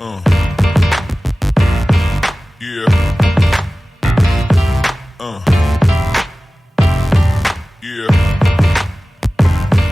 Uh, yeah. Yeah.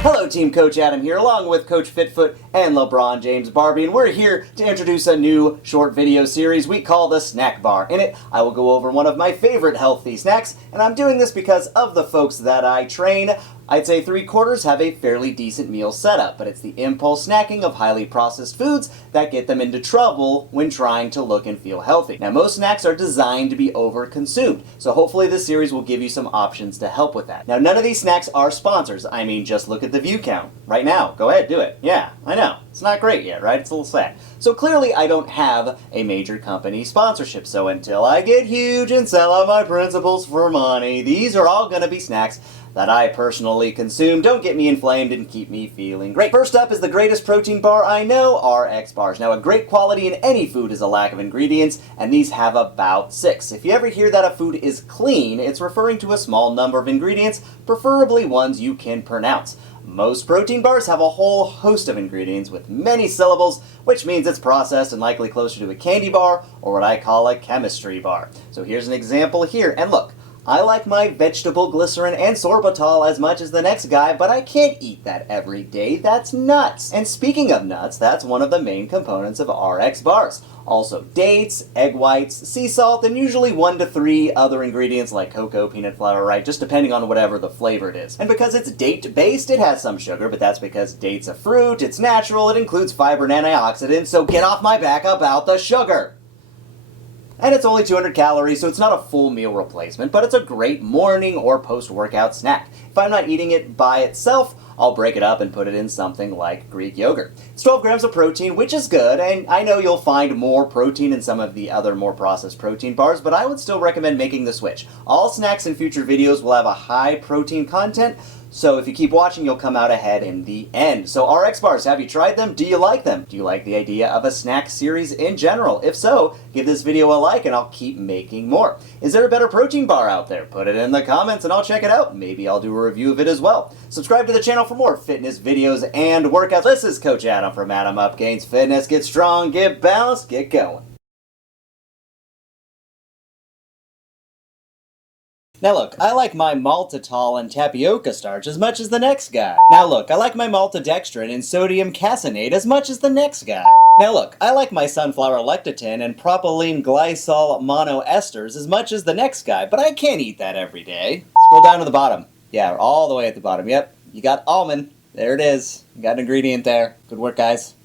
Hello Team Coach Adam here, along with Coach Fitfoot and LeBron James Barbie, and we're here to introduce a new short video series we call the Snack Bar. In it, I will go over one of my favorite healthy snacks, and I'm doing this because of the folks that I train. I'd say 3/4 have a fairly decent meal setup, but it's the impulse snacking of highly processed foods that get them into trouble when trying to look and feel healthy. Now, most snacks are designed to be over-consumed, so hopefully this series will give you some options to help with that. Now, none of these snacks are sponsors. I mean, just look at the view count right now. Go ahead, do it. Yeah, I know. It's not great yet, right? It's a little sad. So clearly I don't have a major company sponsorship, so until I get huge and sell out my principles for money, these are all gonna be snacks that I personally consume. Don't get me inflamed and keep me feeling great. First up is the greatest protein bar I know, RX bars. Now, a great quality in any food is a lack of ingredients, and these have about 6. If you ever hear that a food is clean, it's referring to a small number of ingredients, preferably ones you can pronounce. Most protein bars have a whole host of ingredients with many syllables, which means it's processed and likely closer to a candy bar or what I call a chemistry bar. So here's an example here, and look, I like my vegetable glycerin and sorbitol as much as the next guy, but I can't eat that every day. That's nuts. And speaking of nuts, that's one of the main components of RX bars. Also dates, egg whites, sea salt, and usually 1 to 3 other ingredients like cocoa, peanut flour, right? Just depending on whatever the flavor it is. And because it's date-based, it has some sugar, but that's because date's a fruit, it's natural, it includes fiber and antioxidants, so get off my back about the sugar! And it's only 200 calories, so it's not a full meal replacement, but it's a great morning or post-workout snack. If I'm not eating it by itself, I'll break it up and put it in something like Greek yogurt. It's 12 grams of protein, which is good, and I know you'll find more protein in some of the other more processed protein bars, but I would still recommend making the switch. All snacks in future videos will have a high protein content, so if you keep watching, you'll come out ahead in the end. So RX bars, have you tried them? Do you like them? Do you like the idea of a snack series in general? If so, give this video a like and I'll keep making more. Is there a better protein bar out there? Put it in the comments and I'll check it out. Maybe I'll do a review of it as well. Subscribe to the channel for more fitness videos and workouts. This is Coach Adam from Adam Up Gains Fitness. Get strong, get balanced, get going. Now look, I like my maltitol and tapioca starch as much as the next guy. Now look, I like my maltodextrin and sodium caseinate as much as the next guy. Now look, I like my sunflower lecithin and propylene glycol monoesters as much as the next guy, but I can't eat that every day. Scroll down to the bottom. Yeah, all the way at the bottom. Yep, you got almond. There it is. You got an ingredient there. Good work, guys.